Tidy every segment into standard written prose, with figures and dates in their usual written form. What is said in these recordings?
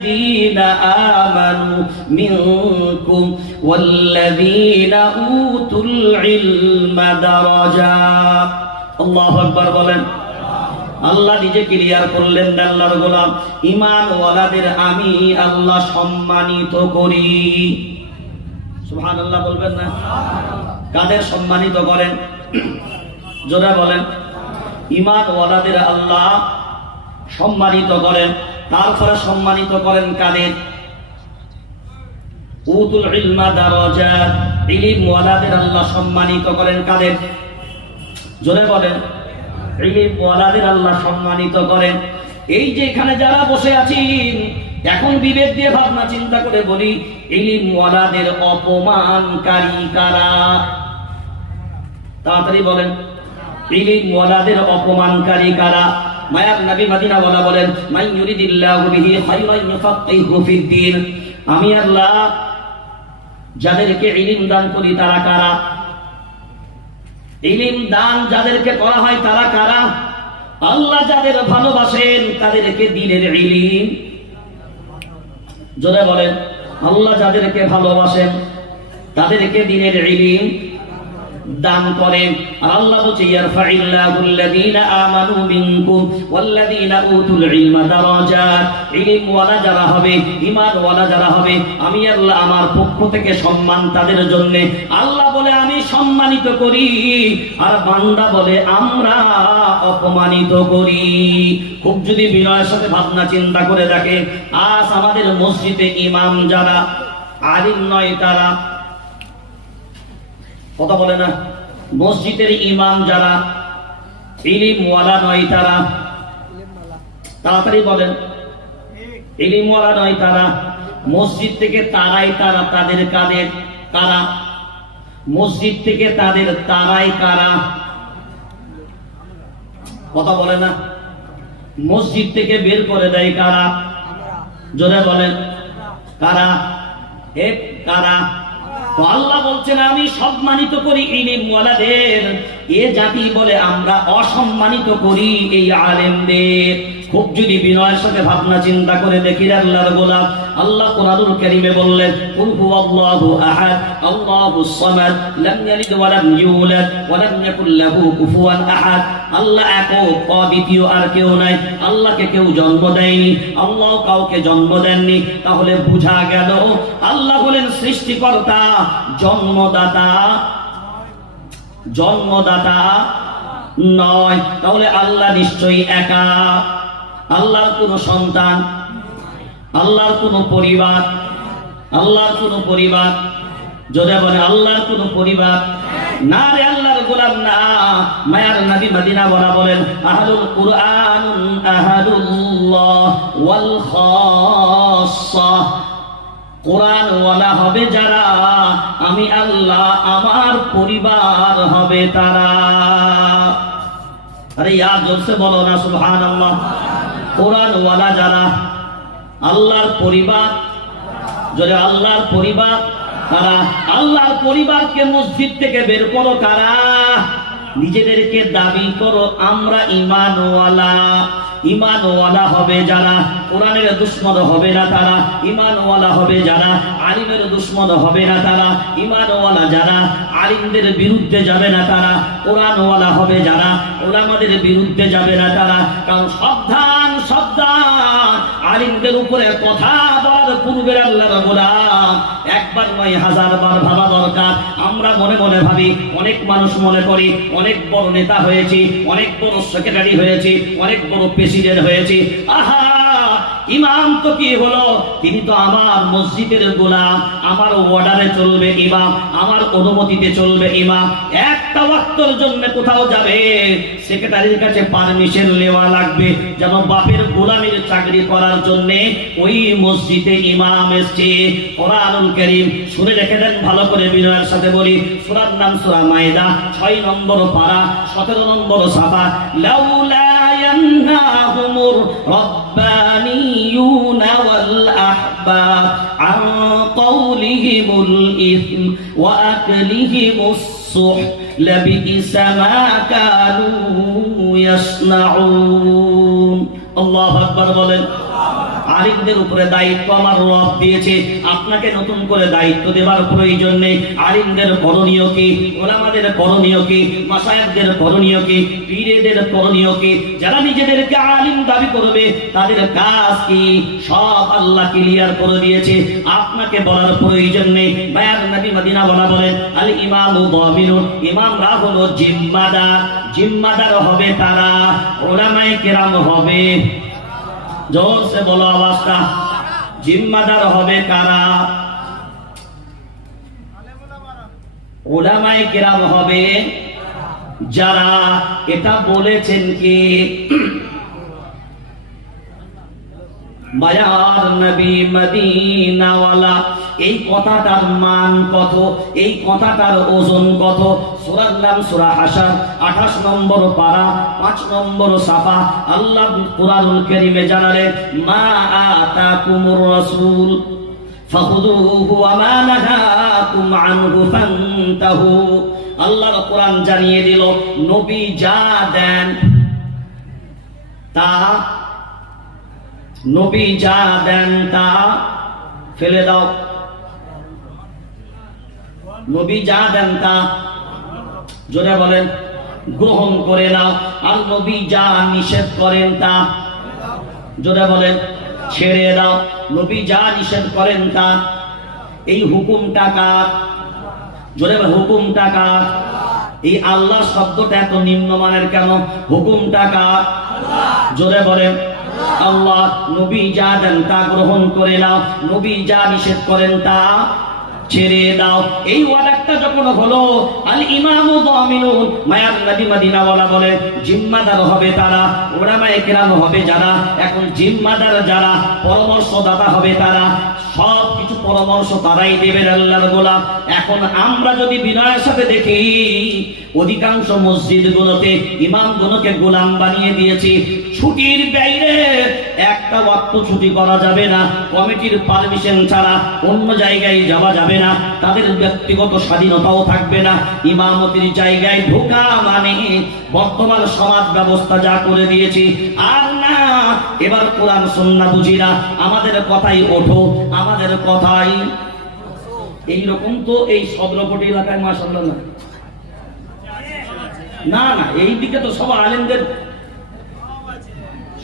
الذين آمنوا منكم والذين أوتوا العلم درجات الله أكبر বলেন আল্লাহ নিজে ক্লিয়ার করলেন আল্লাহর গোলাম ঈমান ওয়ালাদের আমি আল্লাহ সম্মানিত করি সুবহানাল্লাহ বলবেন না কাদের সম্মানিত করেন জোরে বলেন ঈমান ওয়ালাদের আল্লাহ সম্মানিত করেন তারপরে সম্মানিত করেন কাদের উতুল ইলমা দারাজাত ইলম ওয়ালাদের আল্লাহ সম্মানিত করেন কাদের জোরে বলেন ইলম ওয়ালাদের আল্লাহ সম্মানিত করেন এই যে এখানে যারা বসে আছেন এখন বিবেক দিয়ে ভাবনা চিন্তা করে বলি ইলম ওয়ালাদের অপমানকারী কারা তাড়াতাড়ি বলেন ইলম ওয়ালাদের অপমানকারী কারা মায়ার নবী মদিনা ওয়ালা বলেন মান ইউরিদিল্লাহু বিহি খায়রান ইউফাক্কিহু ফিদ্দীন আমি আল্লাহ যাদেরকে ইলম দান করি তারা কারা ইলম দান যাদেরকে করা হয় তারা কারা আল্লাহ যাদের ভালোবাসেন তাদেরকে দ্বীনের ইলম জোরে বলেন আল্লাহ যাদেরকে ভালোবাসেন তাদেরকে দ্বীনের ইলম দান করেন আর আল্লাহ বলছে ইয়ারফাইল্লাহুল্লাযীনা আমানু মিনকুম ওয়াল্লাযীনা উতুল ইলমা দারাজাত ইলম ওয়ালা যারা হবে ঈমান ওয়ালা যারা হবে আমি আল্লাহ আমার পক্ষ থেকে সম্মান তাদের জন্য আল্লাহ বলে আমি সম্মানিত করি আর বান্দা বলে আমরা অপমানিত করি খুব যদি বিনয়ের সাথে ভাবনা চিন্তা করে দেখে আজ আমাদের মসজিদে ইমাম যারা আলিম নয় তারা কথা বলে না মসজিদের ইমাম যারা ইলম ওয়ালা নয় তারা তাড়াতাড়ি বলেন ইলম ওয়ালা নয় তারা মসজিদ থেকে তারাই তারা তাদের কাদের কারা মসজিদ থেকে তাদের তারাই কারা কথা বলে না মসজিদ থেকে বের করে দেয় কারা জোরে বলেন কারা এক কারা তো আল্লাহ বলছেন আমি সম্মানিত করি ইলম ওয়ালাদের এ জাতি বলে আমরা অসম্মানিত করি এই আলেমদের খুব যদি বিনয়ের সাথে ভাবনা চিন্তা করে দেখি আল্লাহর গোলাম আল্লাহ কোরআনুল কারীমে বললেন কুল হুয়াল্লাহু আহাদ আল্লাহুস সামাদ লাম ইয়ালিদ ওয়া লাম ইউলাদ ওয়া লাম ইয়াকুল লাহু কুফুয়ান আহাদ আল্লাহ একক অদ্বিতীয় আর কেউ নাই আল্লাহকে কেউ জন্ম দেয়নি আল্লাহ কাউকে জন্ম দেননি তাহলে বোঝা গেল আল্লাহ হলেন সৃষ্টিকর্তা জন্মদাতা জন্মদাতা নয় তাহলে আল্লাহ নিশ্চয়ই একা আল্লাহর কোনো সন্তান আল্লাহর কোনো পরিবার আল্লাহর কোনো পরিবার যদি বলে আল্লাহর কোনো পরিবার না রে আল্লাহর গোলাম না মায়ার নবী মদিনা ওয়ালা বলেন আহলুল কুরআন আহলুল্লাহ ওয়াল খাসসা কোরআন ওয়ালা হবে যারা আমি আল্লাহ আমার পরিবার হবে তারা আরে ইয়ার জোরসে বলো না সুবহানাল্লাহ কোরআন ওয়ালা যারা আল্লাহর পরিবার যদি আল্লাহর পরিবার তারা আল্লাহর পরিবারকে মসজিদ থেকে বের করো কারা নিজেদেরকে দাবি করো আমরা ঈমানওয়ালা ঈমানওয়ালা হবে যারা কোরআনের দুশমন হবে না তারা ঈমানওয়ালা হবে যারা আলিমের দুশমন হবে না তারা ঈমানওয়ালা যারা আলিমদের বিরুদ্ধে যাবে না তারা কোরআনওয়ালা হবে যারা উলামাদের বিরুদ্ধে যাবে না তারা কারণ সাবধান সাবধান আলিমদের উপরে কথা বলার পূর্বে আল্লাহর গোলাম একবার নয় হাজারবার ভাবা দরকার আমরা মনে মনে ভাবি অনেক মানুষ মনে করি অনেক বড় নেতা হয়েছে অনেক বড় সেক্রেটারি হয়েছে অনেক বড় প্রেসিডেন্ট হয়েছে আহা ইমাম তো কি হলো তিনি তো আমার মসজিদের গোলাম আমার অর্ডারে চলবে ইমাম আমার অনুমতিতে চলবে ইমাম একটা ওয়াক্তের জন্য কোথাও যাবে সেক্রেটারির কাছে পারমিশন নেওয়া লাগবে যেন বাপের গোলামের চাকরি করার জন্য ওই মসজিদে ইমাম এসেছে কোরআনুল কারীম শুনে রেখে দেন ভালো করে বিনয়ের সাথে বলি সূরার নাম সূরা মাইদা 6 নম্বর পারা 17 নম্বর সাফা লাউলা ইয়ানহাহুমুর রাব্বানিয়ুন ওয়াল আহবাব আন কওলিহিমুল ইসম ওয়া আকলিহিমুস সুহ লাবিসা মা কানু ইয়াসনাউন আল্লাহু আকবার বলেন আলিমদের উপরে দায়িত্ব আমার রব দিয়েছে, আপনাকে নতুন করে দায়িত্ব দেবার প্রয়োজন নেই। আলিমদের করণীয় কি, ওলামাদের করণীয় কি, মাশায়েখদের করণীয় কি, পীরদের করণীয় কি, যারা নিজেদেরকে আলিম দাবি করবে তাদের কাজ কি, সব আল্লাহ ক্লিয়ার করে দিয়েছে, আপনাকে বলার প্রয়োজন নেই। বায়ার নবী মদিনা ওয়ালা বলেন আল ইমামু দামিনুন, ইমামরা হলো জিম্মাদার। জিম্মাদার হবে তারা, উলামায়ে কেরাম হবে, জোর সে বলো আওয়াজটা, জিম্মাদার হবে কারা? উলামায়ে কেরাম হবে যারা। এটা বলেছেন কি মায়ার নবী মদিনাওয়ালা। এই কথাটার মান কত, এই কথাটার ওজন কত? সূরার নাম সূরা হাশর, 28 নম্বর পারা, 5 নম্বর সাফা। আল্লাহ কুরআনুল কারীমে জানালেন মা আতাকুমুর রাসূল ফাখুযুহু ওয়া মা নাহাকুম আনহু ফান্তাহু। আল্লাহর কোরআন জানিয়ে দিল নবী যা দেন তা, নবী যা দেন তা ফেলে দাও, নবী যা দেন তা জোরে বলেন গ্রহণ করে নাও। আর নবী যা নিষেধ করেন তা জোরে বলেন ছেড়ে দাও। নবী যা নিষেধ করেন তা, এই হুকুমটা কার? জোরে হুকুমটা কার? এই আল্লাহ শব্দটা এত নিম্নমানের কেন? হুকুমটা কার? জোরে বলেন আল্লাহ। নবী যা দেন তা গ্রহণ করে নাও, নবী যা নিষেধ করেন তা ছেড়ে দাও। এই ওয়াদাটা যখন হলো আল ইমামু দামিনুন, মায়ার নবী মদিনাওয়ালা বলে জিম্মাদার হবে তারা, উলামায়ে কেরাম হবে যারা। এখন জিম্মাদার যারা, পরামর্শদাতা হবে তারা, সব কিছু পরামর্শ তারাই দেবেন আল্লাহর গোলাম। এখন আমরা যদি বিনয়ের সাথে দেখি অধিকাংশ মসজিদগুলোতে ইমামগুলোকে গোলাম বানিয়ে দিয়েছি। ছুটির বাইরে একটা ওয়াক্ত ছুটি করা যাবে না, কমিটির পারমিশন ছাড়া অন্য জায়গায় যাওয়া যাবে না, তাদের ব্যক্তিগত স্বাধীনতাও থাকবে না। ইমামতির জায়গায় ঢোকা মানে বর্তমান সমাজ ব্যবস্থা যা করে দিয়েছি, আর না এবার কোরআন সুন্নাহ বুঝি না, আমাদের কথাই ওঠো, আমাদের কথাই। এইরকম তো এই 17 কোটি এলাকায় মাশাআল্লাহ না না, এই দিকে তো সব আলেমদের,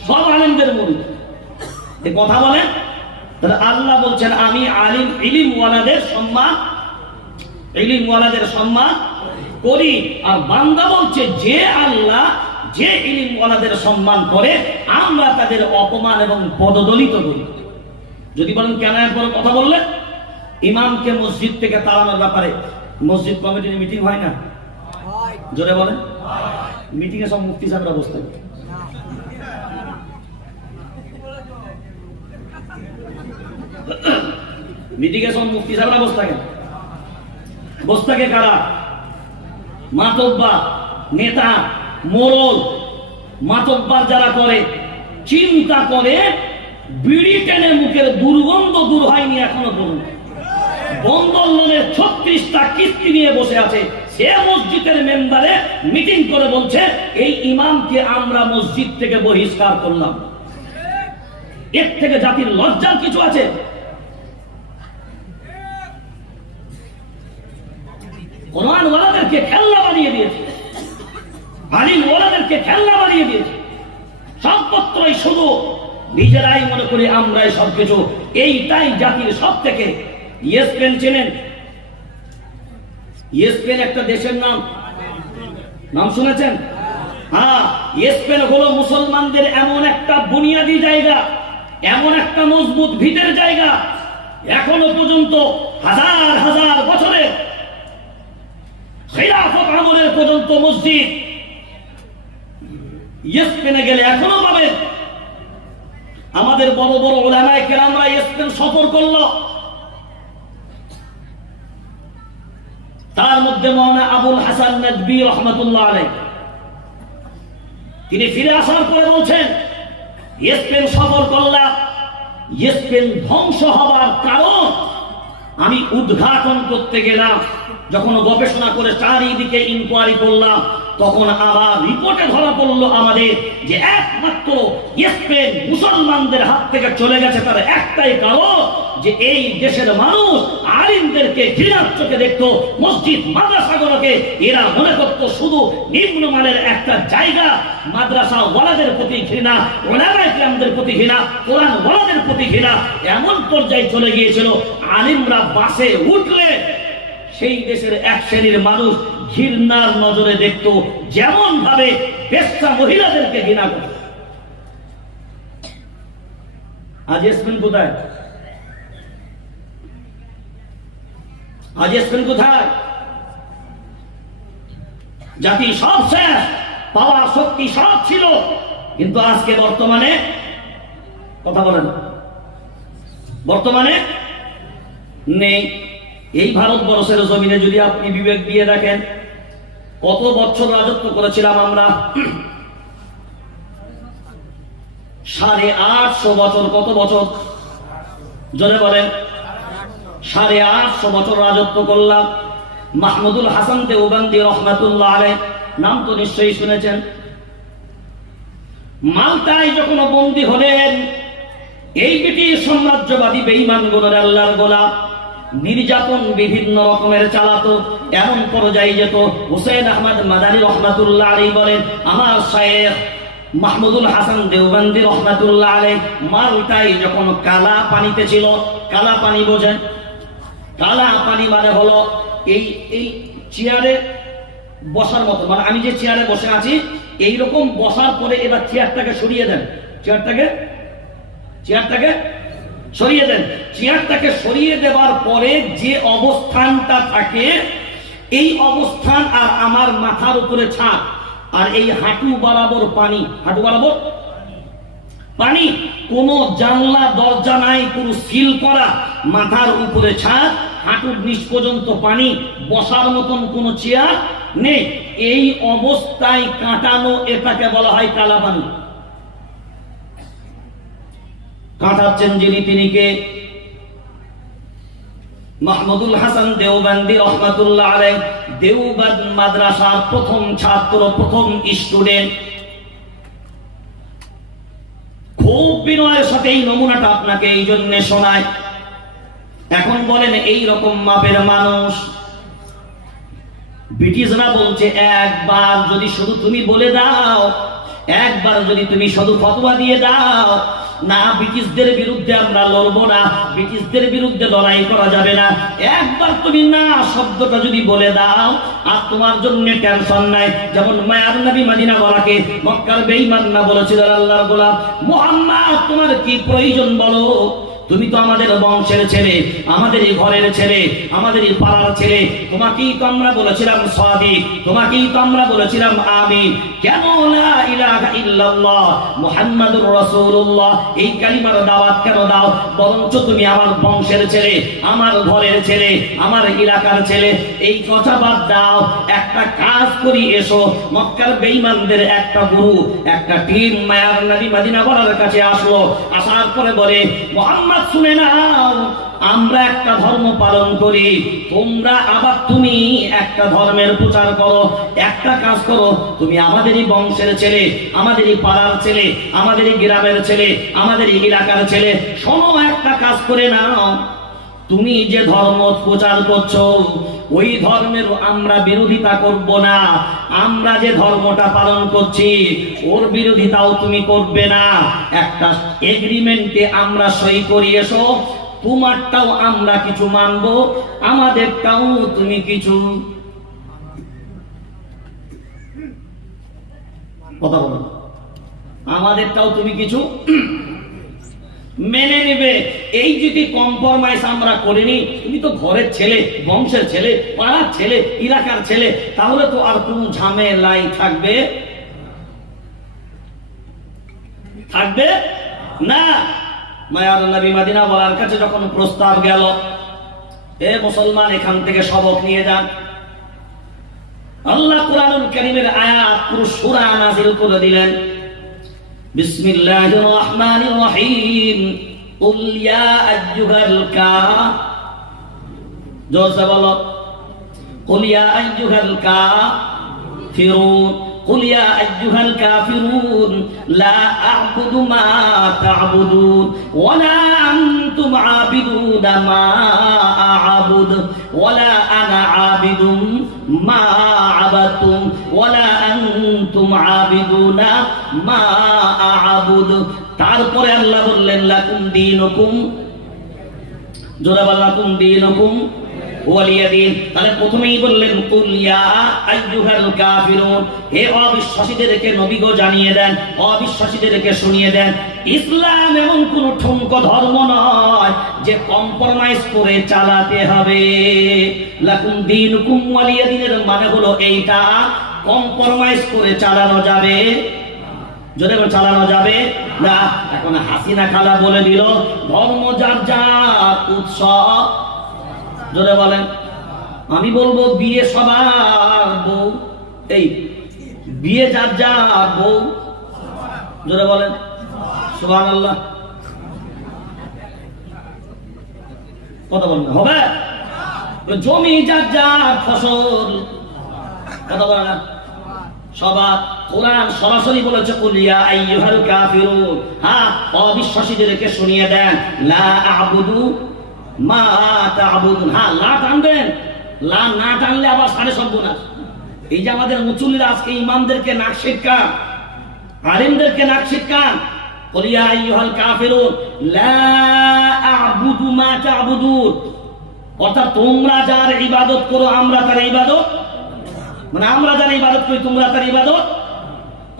সব আলেমদের মুরিদ এই কথা বলেন। তাহলে আল্লাহ বলছেন আমি আলিম, ইলমওয়ালাদের সম্মান, ইলমওয়ালাদের সম্মান করি। আর বান্দা বলছে যে আল্লাহ যে ইলমওয়ালাদের সম্মান করে আমরা তাদের অপমান এবং পদদলিত করি। যদি বলেন কেন একবার কথা বললেন, ইমামকে মসজিদ থেকে তাড়ানোর ব্যাপারে মসজিদ কমিটির মিটিং হয় না? জোরে বলেন। মিটিং এ সব মুফতি সাহেবরা বসতেন, মিটিং এ সব মুফতি সাহেবরা বসে থাকেন। বসে থাকে কারা? মাতব্বার, নেতা, মোড়ল। মাতব্বার যারা করে চিন্তা করে বিড়ি টেনে মুখের দুর্গন্ধ দূর হয়নি এখনো পর্যন্ত। বন্ধন লোনের 36টা কিস্তি নিয়ে বসে আছে, সে মসজিদের মেম্বারে মিটিং করে বলছে এই ইমামকে আমরা মসজিদ থেকে বহিষ্কার করলাম। এর থেকে জাতির লজ্জার কিছু আছে? কোরআন ওয়ালাদেরকে খেলনা বানিয়ে দিয়েছে, আলিম ওয়ালাদেরকে খেলনা বানিয়ে দিয়েছে। সবপত্রই শুধু নিজেরাই মনে করি আমরাই সবকিছু। এইটাই জাতির সব থেকে। ইয়েসপেন চেনেন? ইয়েসপেন একটা দেশের নাম, নাম শুনেছেন? হ্যাঁ, ইয়েসপেন হলো মুসলমানদের এমন একটা বুনিয়াদি জায়গা, এমন একটা মজবুত ভিতের জায়গা। এখনো পর্যন্ত হাজার হাজার বছরের খিলাফত আমলের পর্যন্ত মসজিদ ইয়েসপেনে গেলে এখনো পাবেন। আমাদের বড় বড় উলামায়ে কেরামরা ইয়েসপেন সফর করলো। তার মধ্যে মাওলানা আবুল হাসান নদভী রাহমাতুল্লাহ আলাইহি, তিনি ফিরে আসার পরে বলছেন ইয়েসপেন সফর করলাম, ইয়েসপেন ধ্বংস হবার কারণ আমি উদ্ঘাটন করতে গেলাম। যখন গবেষণা করে চারিদিকে ইনকোয়ারি করলাম, তখন আবার রিপোর্টে ধরা পড়লো আমাদের যে একমাত্র স্পেন মুসলমানদের হাত থেকে চলে গেছে তার একটাই কারণ যে এই দেশের মানুষ আলিমদেরকে ঘৃণার চোখে দেখতো, মসজিদ মাদ্রাসাগুলোকে এরা মনে করতো শুধু নিম্নমানের একটা জায়গা। মাদ্রাসা ওয়ালাদের প্রতি ঘৃণা, ওলামায়ে কেরামদের প্রতি ঘৃণা, কোরআন ওয়ালাদের প্রতি ঘৃণা, এমন পর্যায়ে চলে গিয়েছিল আলিমরা বাসে উঠলে সেই দেশের এক শ্রেণীর মানুষ ঘৃণার নজরে দেখতো, যেমন ভাবে বেশ্যা মহিলাদেরকে ঘৃণা করত। আজ স্পেন কোথায়? আজ স্পেন কোথায়? জাতি সব শেষ, পাওয়া শক্তি সব ছিল, কিন্তু আজকে বর্তমানে কথা বলেন, বর্তমানে নেই। এই ভারতবর্ষের জমিনে যদি আপনি বিবেক দিয়ে দেখেন, কত বছর রাজত্ব করেছিলাম আমরা? 850 বছর। কত বছর জোরে বলেন? 850 বছর রাজত্ব করলাম। মাহমুদুল হাসান দেওবন্দি রহমাতুল্লাহ আলাইহি নাম তো নিশ্চয়ই শুনেছেন। মালটায় যখন বন্দী হলেন, এই ব্রিটিশ সাম্রাজ্যবাদী বেঈমান গুণের আল্লাহর গোলাম নির্যাতন বিভিন্ন রকমের চালাতো, এমন পর্যায়ে যেত হুসাইন আহমদ মাদানী রহমাতুল্লাহ আলাইহি বলেন, আমার শায়েখ মাহমুদুল হাসান দেওবন্দি রহমাতুল্লাহ আলাইহি মালটায় যখন কালা পানিতে ছিল, কালা পানি বোঝেন? কালা পানি মানে হলো এই এই চেয়ারে বসার মতো, মানে আমি যে চেয়ারে বসে আছি এইরকম বসার পরে এবার চেয়ারটাকে সরিয়ে দেন, চেয়ারটাকে সরিয়ে দেন। চেয়ারটাকে সরিয়ে দেওয়ার পরে যে অবস্থানটা থাকে, এই অবস্থান আর আমার মাথার উপরে ছাদ, আর এই হাঁটু বরাবর পানি, হাঁটু বরাবর পানি, কোন জানলা দরজা নাই, পুরো সিল করা, মাথার উপরে ছাদ, হাঁটুর নিচ পর্যন্ত পানি, বসার মতন কোন চেয়ার নেই। এই অবস্থায় কাটানো, এটাকে বলা হয় কালা পানি। কাটাচ্ছেন যিনি, তিনি কে? মাহমুদুল হাসান দেওবন্দি রহমাতুল্লাহ আলাইহি, দেওবন্দ মাদ্রাসার প্রথম ছাত্র, প্রথম স্টুডেন্ট। খুব বিনয়ের সাথে এই নমুনাটা আপনাকে এই জন্য শোনায়। এখন বলেন, এই রকম মাপের মানুষ ব্রিটিশরা বলছে, একবার যদি শুধু তুমি বলে দাও, একবার যদি তুমি শুধু ফতোয়া দিয়ে দাও, না ব্রিটিশদের বিরুদ্ধে আমরা লড়বো না, ব্রিটিশদের বিরুদ্ধে লড়াই করা যাবে না, একবার তুমি না শব্দটা যদি বলে দাও, আর তোমার জন্য টেনশন নাই। যেমন মায়ার নবী মদিনা ওয়ালাকে মক্কার বেঈমান না বলেছিল, আল্লাহর গোলাম মুহাম্মদ তোমার কি প্রয়োজন বলো, তুমি তো আমাদের বংশের ছেলে, আমাদেরই ঘরের ছেলে, আমাদেরই পাড়ার ছেলে, তোমাকেই তো আমরা বলেছিলাম সাদিক, তোমাকেই তো আমরা বলেছিলাম আমিন, কেন লা ইলাহা ইল্লাল্লাহ মুহাম্মাদুর রাসূলুল্লাহ এই কালিমার দাওয়াত কেন দাও? বরঞ্চ তুমি আমার বংশের ছেলে, আমার ঘরের ছেলে, আমার এলাকার ছেলে, এই কথা বাদ দাও, একটা কাজ করি এসো। মক্কার বেঈমানদের একটা গ্রুপ, একটা টিম মায়ার নবী মদিনা ওয়ালার কাছে আসলো। আসার পরে বলে, মুহাম্মদ শুনে নাও, আমরা একটা ধর্ম পালন করি, তোমরা আবার তুমি একটা ধর্মের প্রচার করো। একটা কাজ করো, তুমি আমাদেরই বংশের ছেলে, আমাদেরই পাড়ার ছেলে, আমাদেরই গ্রামের ছেলে, আমাদেরই এলাকার ছেলে, শোনো, একটা কাজ করে নাও, তুমি যে ধর্ম প্রচার করছো ওই ধর্মের আমরা বিরোধিতা করব না, আমরা যে ধর্মটা পালন করছি ওর বিরোধিতাও তুমি করবে না, একটা এগ্রিমেন্টে আমরা সই করি এসো, তোমারটাও আমরা কিছু মানবো, আমাদেরটাও তুমি কিছু। কথা বলো, আমাদেরটাও তুমি কিছু মেনে নেবে। এই যদি কম্প্রোমাইজ আমরা করিনি, তুমি তো ঘরের ছেলে, বংশের ছেলে, পাড়ার ছেলে, এলাকার ছেলে, তাহলে তো আর কোন ঝামেলাই থাকবে না। মায়ার নবী মদিনা ওয়ালার কাছে যখন প্রস্তাব গেল, এ মুসলমান এখান থেকে সবক নিয়ে যান, আল্লাহ কুরআনুল কারীমের আয়াত পুরো সূরা নাযিল করে দিলেন। বিসমিল্লাহির রহমানির রহিম, কুল ইয়া আইয়ুহাল জোরসে বলো, কুল ইয়া আইয়ুহাল ফিরুন قل يا أيها الكافرون لا أعبد ما تعبدون ولا أنتم عابدون ما أعبد ولا أنا عابد ما عبدتم ولا أنتم عابدون ما أعبد তারপরে আল্লাহ বললেন লাকুম দীনুকুম জোরে বল লাকুম দীনুকুম ওয়ালিয়াদিন। তাহলে প্রথমেই বললেন কুল ইয়া আইয়ুহাল কাফিরুন, হে অবিশ্বাসীদেরকে নবী গো জানিয়ে দেন, অবিশ্বাসীদেরকে শুনিয়ে দেন, ইসলাম এমন কোন ঠুনকো ধর্ম নয় যে কম্প্রোমাইজ করে চালাতে হবে। লাকুম দীনুকুম ওয়ালিয়াদিনের মানে হলো এইটা, কম্প্রোমাইজ করে চালানো যাবে, যদি চালানো যাবে না। এখন হাসিনা খালা বলে দিল ধর্ম যার যার উৎসব, জোরে বলেন। আমি বলবো বিয়ে সবার বউ, এই বিয়ে যার যার বউ, জোরে বলেন সুবহানাল্লাহ। কথা বলেন হবে, জমি যার যার ফসল, কথা বলেন না সবার। কোরআন সরাসরি বলেছে কুল ইয়া আইয়ুহাল কাফিরুন, হ্যাঁ অবিশ্বাসীদেরকে শুনিয়ে দেন লা আ'বুদু মা তা'বুদুন। হ্যাঁ লা টানবেন, লা না টানলে আবার সাড়ে সর্বনাশ। এই যে আমাদের মুচুল্লিরা আজকে ইমামদেরকে নাক শিটকান, আলিমদেরকে নাক শিটকান, কুল ইয়া আইয়ুহাল কাফিরুন লা আ'বুদু মা তা'বুদুন, অর্থাৎ তোমরা যার ইবাদত করো আমরা তার ইবাদত, মানে আমরা যারা ইবাদত করি তোমরা তার ইবাদত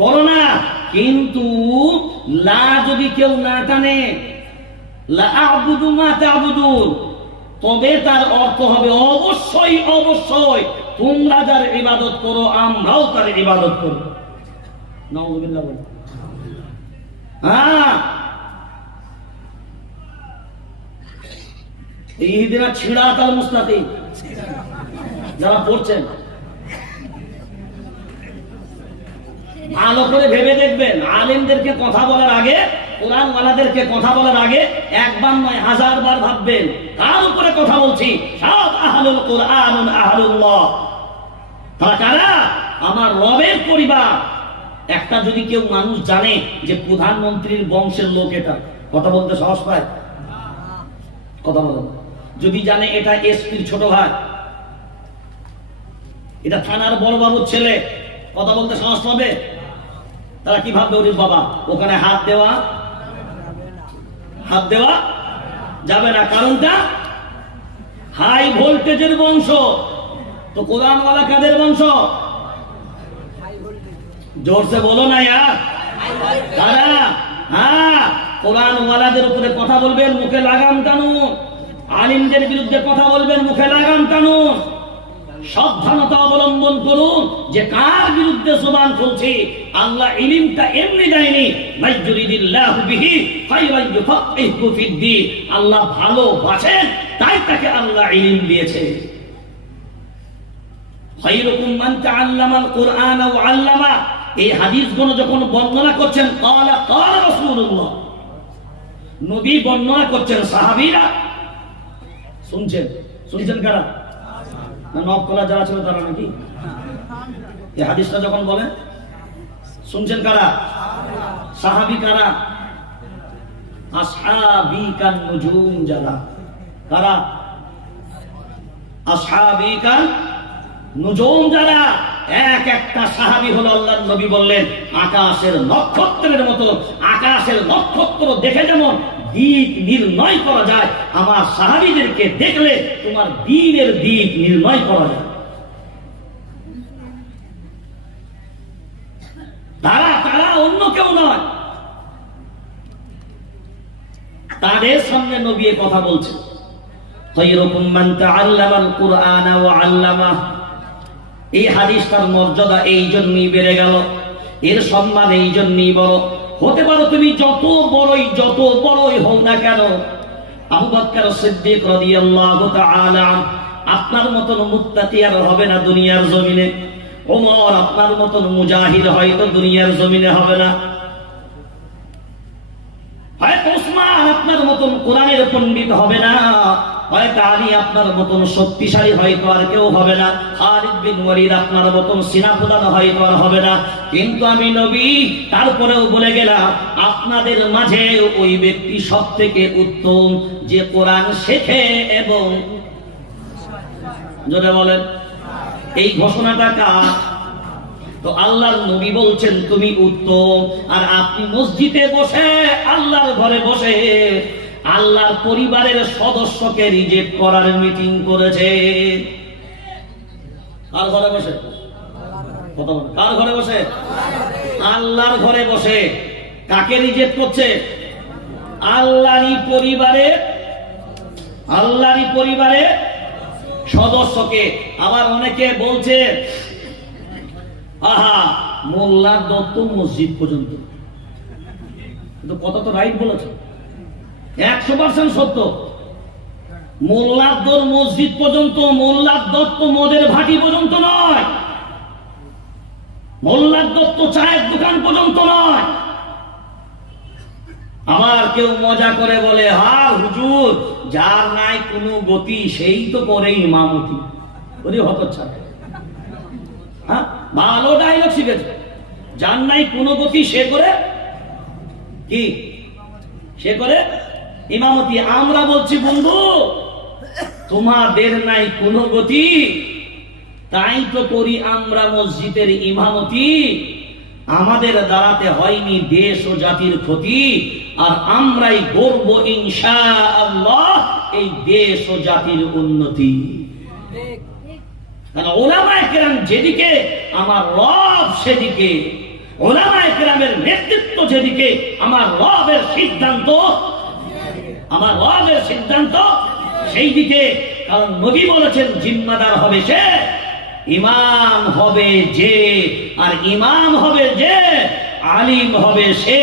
করো না। কিন্তু লা যদি কেউ না টানে, লা আ'বুদু মা তা'বুদুন, তবে তার অর্থ হবে অবশ্যই অবশ্যই তোমরা যার ইবাদত করো আমরাও তার ইবাদত করব। নাউযুবিল্লাহ বল। হ্যাঁ ইহদিনা সিরাতাল মুস্তাকিম যারা পড়ছেন ভালো করে ভেবে দেখবেন, আলেমদেরকে কথা বলার আগে, কোরআন ওয়ালাদেরকে কথা বলার আগে একবার নয় হাজার বার ভাববেন কার উপরে কথা বলছি। সব আহলুল কোরআন আহলুল্লাহ, তারা কারা? আমার রবের পরিবার। একটা যদি কেউ মানুষ জানে যে প্রধানমন্ত্রীর বংশের লোক, এটা কথা বলতে সাহস পায়? কথা বলেন। যদি জানে এটা এসপির ছোট ভাই, এটা থানার বড় বাবুর ছেলে, কথা বলতে সাহস পাবে? তারা কি ভাববে? ওরে বাবা, ওখানে হাত দেওয়া যাবে না। কারণটা হাই ভোল্টেজের বংশ। তো কোরআনওয়ালা কাদের বংশ? জোরসে বলো না यार, কারা? হ্যাঁ কোরআনওয়ালাদের উপরে কথা বলবেন মুখে লাগাম টানুন, আলিমদের বিরুদ্ধে কথা বলবেন মুখে লাগাম টানুন। সাবধানতা অবলম্বন করুন যে কার বিরুদ্ধে জবান খুলছি। আল্লাহ ইলমটা এমনি দেয়নি, মাইয়ুরিদিল্লাহু বিহি খায়রান ইউফাক্কিহু ফিদ্দীন। আল্লাহ ভালোবাসেন তাই তাকে আল্লাহ ইলম দিয়েছে। খায়রুকুম মান তাআল্লামাল কুরআন ওয়া আল্লামা, এই হাদিসগুলো যখন বর্ণনা করছেন ক্বালা রাসূলুল্লাহ, নবী বর্ণনা করছেন, সাহাবীরা শুনছেন কারা? নবকলা যারা ছিল তারা নাকি? এই হাদিসটা যখন বলেন শুনছেন কারা? সাহাবী কারা? আসহাবী কান নুজুম যারা, কারা? আসহাবী কান নুজুম যারা। এক একটা সাহাবী হলো আল্লাহর নবী বললেন আকাশের নক্ষত্রের মতো। আকাশের নক্ষত্র দেখে যেমন দিক নির্ণয় করা যায়, আমার সাহাবীদেরকে দেখলে তোমার দ্বীনের দিক নির্ণয় করা যায়। তারা অন্য কেউ নয়। তাদের সামনে নবী কথা বলছে, খায়রুকুম মান তাআল্লামাল কুরআন ওয়া আল্লামা। এই হাদিসটার মর্যাদা এই জন্যই বেড়ে গেল, এর সম্মান এই জন্যই বড়। হতে পারো তুমি যত বড়ই হও না কেন, আবু বকর সিদ্দিক রাদিয়াল্লাহু তাআলা আপনার মতন মুত্তাকি আর হবে না দুনিয়ার জমিনে। ওমর আপনার মতন মুজাহিদ হয়তো দুনিয়ার জমিনে হবে না। হয়তো ওসমান আপনার মতন কোরআনের পণ্ডিত হবে না। হয়তো আলী আপনার মতন শক্তিশালী হয়তো আর কেউ হবে না, খালিদ বিন ওয়ালিদ আপনার মতন সেনাপ্রধান হয়তো আর হবে না, কিন্তু আমি নবী তারপরেও বলে গেলাম আপনাদের মাঝে ওই ব্যক্তি সব থেকে উত্তম যে কোরআন শেখে এবং জোরে বলেন এই ঘোষণাটা কার? তো আল্লাহর নবী বলছেন তুমি উত্তম, আর আপনি মসজিদে বসে আল্লাহর ঘরে বসে আল্লাহর পরিবারের সদস্যকে রিজেক্ট করার মিটিং করেছে। কার ঘরে বসে? কার ঘরে বসে? আল্লাহর ঘরে বসে। কাকে রিজেক্ট করছে? আল্লাহরই পরিবারে সদস্যকে। আবার অনেকে বলছে আহা মোল্লার দত্ত মসজিদ পর্যন্ত, কিন্তু কথা তো রাইট বলেছে, 100% সত্য। মোল্লার দর মসজিদ পর্যন্ত, মোল্লার দত্ত মদের ভাটি পর্যন্ত নয়, মোল্লার দত্ত চায়ের দোকান পর্যন্ত নয়। আমার কেউ মজা করে বলে হা হুজুর যার নাই কোনো গতি সেই তো করে ইমামতি। ওরে হতচ্ছাড়া, হ্যাঁ ভালো ডায়লগ শিখেছে, যার নাই কোনো গতি সে করে কি? সে করে ইমামতি। আমরা বলছি বন্ধু তোমাদের নাই কোনো গতি, তাই তো করি আমরা মসজিদের ইমামতি। আমাদের দ্বারাতে হয়নি দেশ ও জাতির ক্ষতি, আর আমরাই গর্ব ইনশাআল্লাহ এই দেশ ও জাতির উন্নতি। কারণ ওলামায়ে কেরাম যেদিকে আমার রব সেদিকে, ওলামায়ে কেরামের নেতৃত্ব যেদিকে আমার রবের সিদ্ধান্ত, আমার রবের সিদ্ধান্ত সেই দিকে। কারণ নবী বলেছেন জিম্মাদার হবে সে, ইমাম হবে যে, আর ইমাম হবে যে, আলিম হবে সে,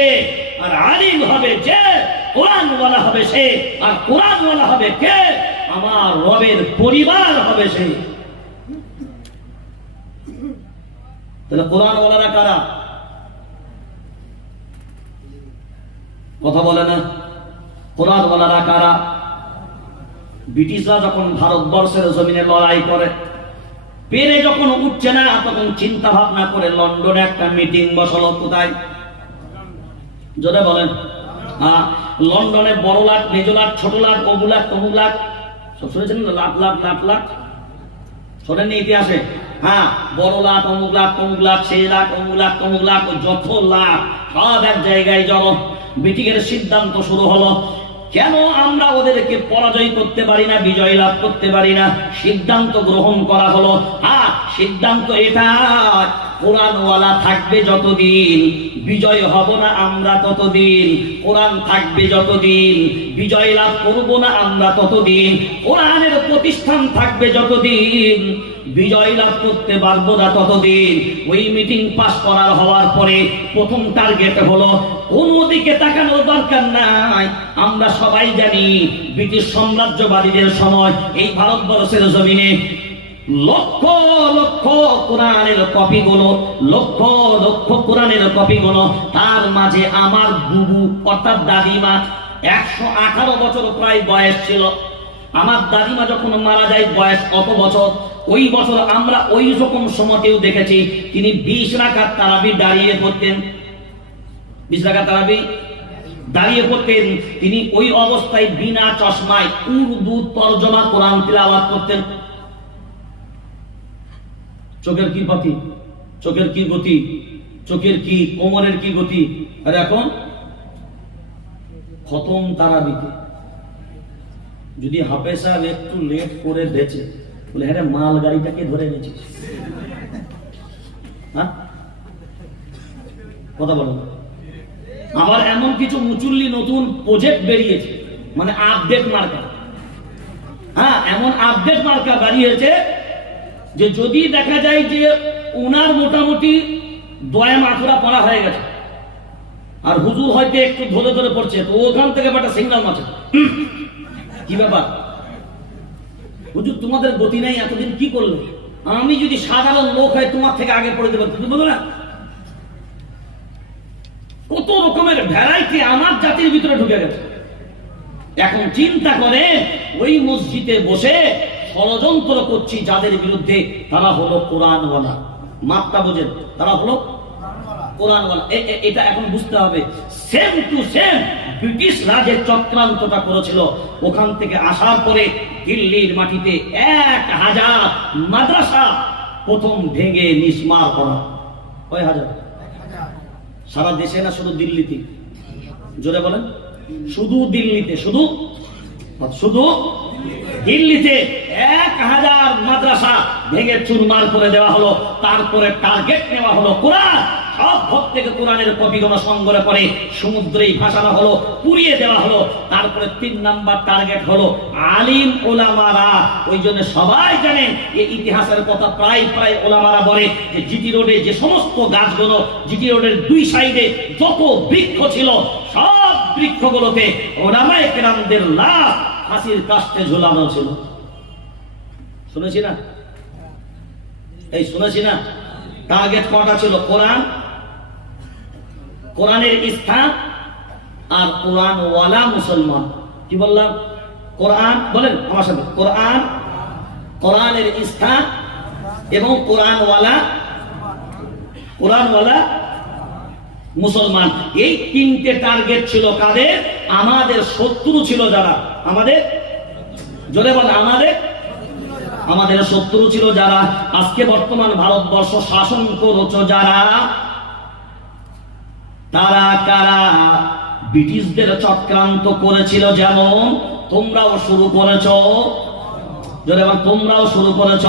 আর আলিম হবে যে, কোরআনওয়ালা হবে সে, আর কোরআনওয়ালা হবে কে? আমার রবের পরিবার হবে সে। তাহলে কোরআনওয়ালারা কারা? কথা বলে না। কোরআনওয়ালারা কারা? ব্রিটিশরা যখন ভারতবর্ষের জমিনে লড়াই করে, পেরে যখন উঠছে না, তখন চিন্তা ভাবনা করে লন্ডনে একটা মিটিং বসালো। কোথায়? জোরে বলেন। লন্ডনে বড় লাট, মেজ লাট, ছোট লাট, অমুক লাট, তমুক লাট, সব শুনেছেন? লাট লাট লাট লাট শোনেননি ইতিহাসে? হ্যাঁ, বড় লাট, অমুক লাট, তমুক লাট, সেই লাট, অমুক লাট, তমুক লাট, যত লাট সব এক জায়গায় জড়ো। মিটিং এর সিদ্ধান্ত শুরু হলো, কেন আমরা ওদেরকে পরাজয় করতে পারি না, বিজয় লাভ করতে পারি না? সিদ্ধান্ত গ্রহণ করা হলো। সিদ্ধান্ত এটা, কোরআনওয়ালা থাকবে যতদিন বিজয় হব না আমরা ততদিন, কোরআন থাকবে যতদিন বিজয় লাভ করব না আমরা ততদিন, কোরআনের প্রতিষ্ঠান থাকবে যতদিন বিজয় লাভ করতে পারবো না ততদিন। ওই মিটিং পাস করার হওয়ার পরে প্রথম টার্গেট হলো কোন দিকে তাকানোর দরকার নাই। আমরা সবাই জানি ব্রিটিশ সাম্রাজ্যবাদীদের সময় এই ভারতবর্ষের জমিনে লক্ষ লক্ষ কোরআনের কপিগুলো, লক্ষ লক্ষ কোরআনের কপিগুলো, তার মাঝে আমার বুবু অর্থাৎ দাদিমা 118 বছর প্রায় বয়স ছিল। আমার দাদিমা যখন মারা যায় বয়স কত বছর? ওই বছর আমরা ওই রকম সময়তেও দেখেছি তিনি 20 রাকাত তারাবি দাঁড়িয়ে পড়তেন। 20 রাকাত তারাবি দাঁড়িয়ে পড়তেন। তিনি ওই অবস্থায় বিনা চশমায় উর্দু তরজমা কোরআন তিলাওয়াত করতেন। চোখের কি গতি, চোখের কি গতি, চোখের কি, কোমরের কি গতি। আর এখন খতম তারাবিতে যদি হাফেজ সাহেব একটু লেট করে বেঁচে বলে হ্যাঁ মাল গাড়িটাকে ধরে নিয়েছিস, হ্যাঁ কথা বলো। আবার এমন কিছু মুচুল্লি নতুন প্রজেক্ট বেরিয়েছে, মানে আপডেট মার্কা। হ্যাঁ, এমন আপডেট মার্কা বেরিয়েছে যে যদি দেখা যায় যে উনার মোটামুটি দয়া মাথুরা পড়া হয়ে গেছে আর হুজুর হয়তো একটু ধরে ধরে পড়ছে, তো ওখান থেকে একটা সিগন্যাল মারছে, কি ব্যাপার হুজুর তোমাদের গতি নাই, এতদিন কি করলে? আমি যদি সাধারণ লোক হয় তোমার থেকে আগে পড়ে দেবো, তুমি বলো না? কত রকমের ভ্যারাইটি আমার জাতির ভিতরে ঢুকে গেছে। এখন চিন্তা করে ওই মসজিদে বসে ষড়যন্ত্র করছি যাদের বিরুদ্ধে, তারা হলো কোরআনওয়ালা। মাপটা বোঝেন, তারা হলো কোরআনওয়ালা। এটা এখন বুঝতে হবে। সেম টু সেম ব্রিটিশ রাজের চক্রান্তটা করেছিল। ওখান থেকে আসার পরে দিল্লির মাটিতে 1000 মাদ্রাসা প্রথম ভেঙে নিস্মার করা। কয় হাজার? সারা দেশে না শুধু দিল্লিতে? জোরে বলেন। শুধু দিল্লিতে, শুধু দিল্লিতে 1000 মাদ্রাসা ভেঙে চুরমার করে দেওয়া হলো। তারপরে টার্গেট নেওয়া হলো কোরআন। সব ঘর থেকে কোরআনের কপিগুলো সংগ্রহ করে সমুদ্রেই ভাসানো হলো, পুড়িয়ে দেওয়া হলো। তারপরে 3 নাম্বার টার্গেট হলো আলিম ওলামারা। ওই জন্য সবাই জানেন এই ইতিহাসের কথা, প্রায় ওলামারা বলে যে জিটি রোডে যে সমস্ত গাছগুলো, জিটি রোডের 2 সাইডে যত বৃক্ষ ছিল, সব বৃক্ষগুলোতে ওলামায়ে কেরামদের লাশ ফাঁসির কাস্টে ঝুলানো ছিল। শুনেছি না? শুনেছি না? টার্গেট কটা ছিল? কোরআনের স্থান আর কোরআন ওয়ালা মুসলমান। কি বললাম? কোরআন বলেন আমার সাথে, কোরআনের স্থান এবং কোরআন ওয়ালা মুসলমান। এই 3টে টার্গেট ছিল কাদের? আমাদের শত্রু ছিল যারা, আমাদের জোরে বলে আমাদের শত্রু ছিল যারা। আজকে বর্তমান ভারতবর্ষ শাসন করছো যারা, তারা কারা? ব্রিটিশদের চক্রান্ত করেছিল যেমন তোমরাও শুরু করেছো। তোমরাও শুরু করেছ।